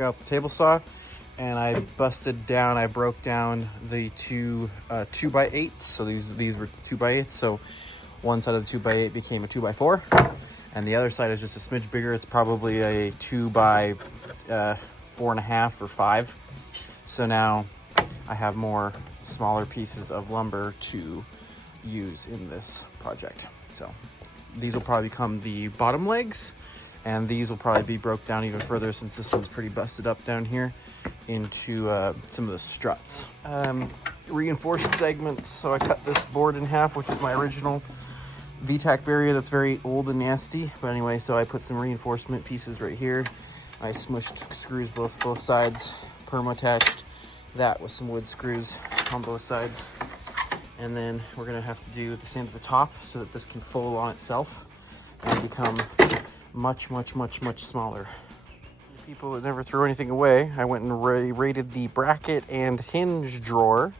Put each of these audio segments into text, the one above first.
out the table saw and I broke down the two 2x8s. So these were 2x8s. So one side of the 2x8 became a 2x4, and the other side is just a smidge bigger. It's probably a 2x 4.5 or 5. So now I have more smaller pieces of lumber to use in this project. So these will probably become the bottom legs, and these will probably be broke down even further, since this one's pretty busted up down here, into some of the struts. Reinforced segments. So I cut this board in half, which is my original V-tac barrier that's very old and nasty. But anyway, so I put some reinforcement pieces right here. I smushed screws both sides, perma attached that with some wood screws on both sides. And then we're gonna have to do the same to the top so that this can fold on itself and become much smaller. People that never throw anything away, I went and raided the bracket and hinge drawer.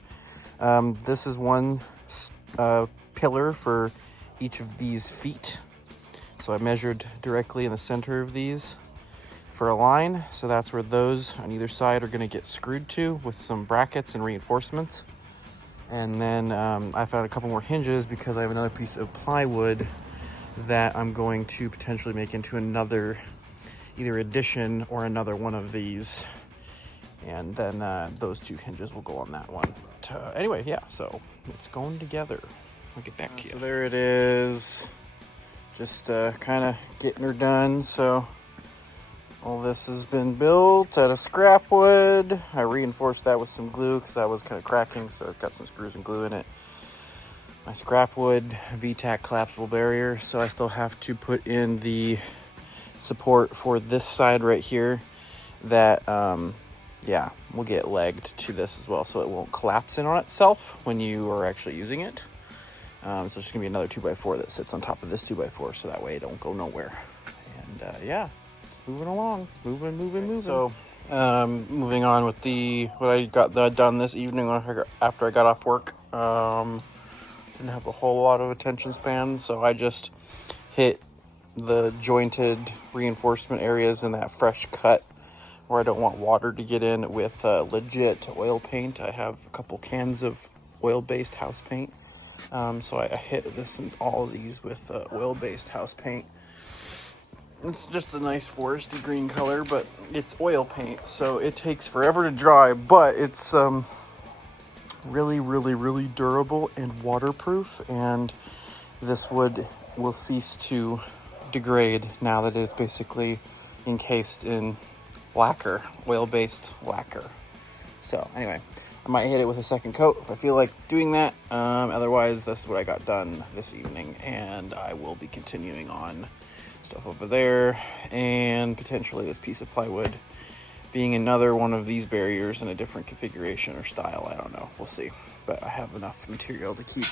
This is one pillar for each of these feet. So I measured directly in the center of these for a line. So that's where those on either side are gonna get screwed to with some brackets and reinforcements. And then I found a couple more hinges because I have another piece of plywood that I'm going to potentially make into another, either addition or another one of these. And then those two hinges will go on that one. But, anyway, yeah, so it's going together. I'll get back to you. So there it is. Just kind of getting her done. So all this has been built out of scrap wood. I reinforced that with some glue because that was kind of cracking, so it's got some screws and glue in it. My scrap wood V-tac collapsible barrier. So I still have to put in the support for this side right here that yeah, will get legged to this as well, so it won't collapse in on itself when you are actually using it. So it's just gonna be another 2x4 that sits on top of this 2x4, so that way it don't go nowhere. And yeah, it's moving along, moving. So moving on with what I got done this evening after I got off work. Didn't have a whole lot of attention span, so I just hit the jointed reinforcement areas in that fresh cut where I don't want water to get in with legit oil paint. I have a couple cans of oil-based house paint. So I hit this and all of these with oil-based house paint. It's just a nice foresty green color, but it's oil paint, so it takes forever to dry, but it's really durable and waterproof, and this wood will cease to degrade now that it's basically encased in lacquer, oil-based lacquer. So anyway, I might hit it with a second coat if I feel like doing that. Otherwise, that's what I got done this evening, and I will be continuing on stuff over there, and potentially this piece of plywood being another one of these barriers in a different configuration or style. I don't know, we'll see. But I have enough material to keep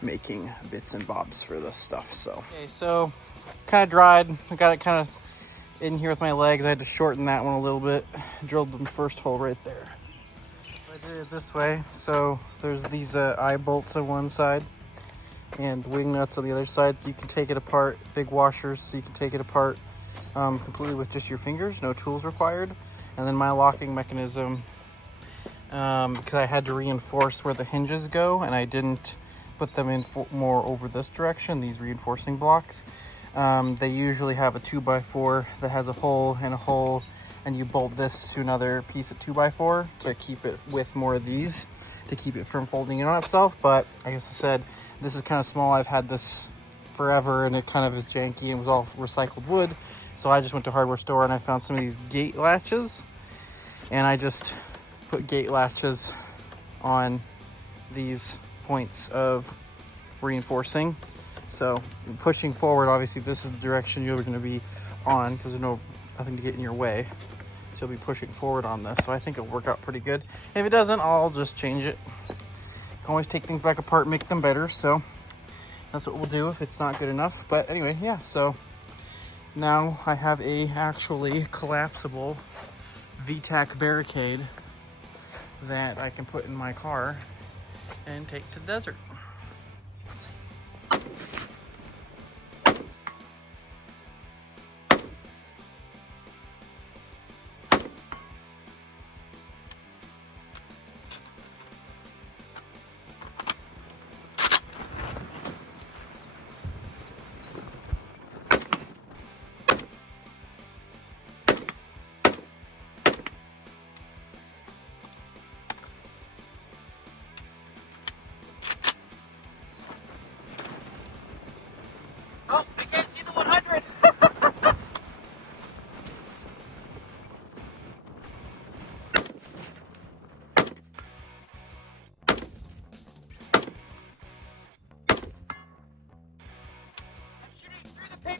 making bits and bobs for this stuff. So okay, so kind of dried. I got it kind of in here with my legs. I had to shorten that one a little bit. Drilled the first hole right there. So I did it this way. So there's these eye bolts on one side and wing nuts on the other side, so you can take it apart. Big washers, so you can take it apart completely with just your fingers, no tools required. And then my locking mechanism, because I had to reinforce where the hinges go, and I didn't put them in more over this direction, these reinforcing blocks. They usually have a 2x4 that has a hole and a hole, and you bolt this to another piece of 2x4 to keep it with more of these, to keep it from folding in on itself. But like I said, this is kind of small. I've had this forever, and it kind of is janky and was all recycled wood. So I just went to a hardware store and I found some of these gate latches, and I just put gate latches on these points of reinforcing. So pushing forward, obviously this is the direction you're going to be on because there's nothing to get in your way. So you'll be pushing forward on this. So I think it'll work out pretty good. And if it doesn't, I'll just change it. You can always take things back apart, make them better. So that's what we'll do if it's not good enough. But anyway, yeah, so now I have a actually collapsible V-tac barricade that I can put in my car and take to the desert.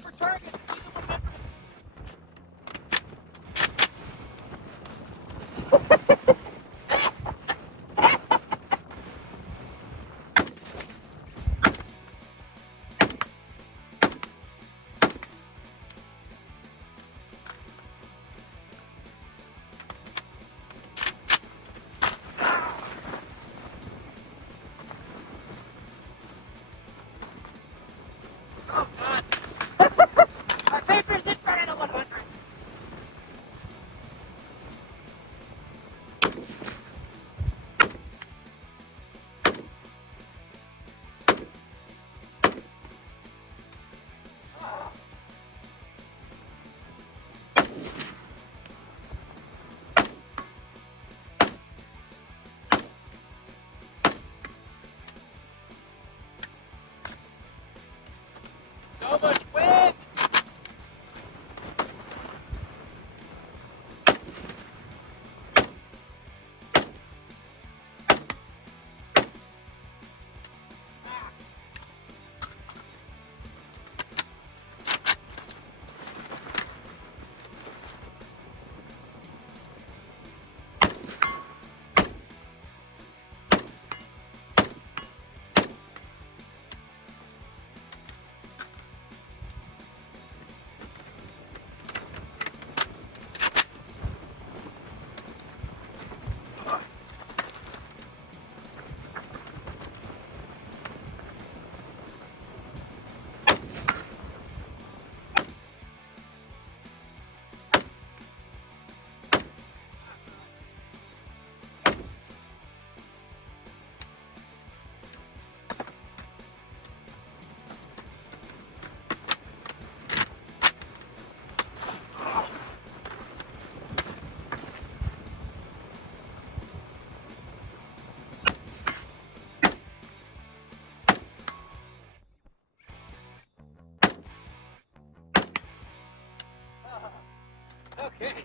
for target. See the momentum. Oh, God. Our paper's in front of the 100. So much wind! Okay.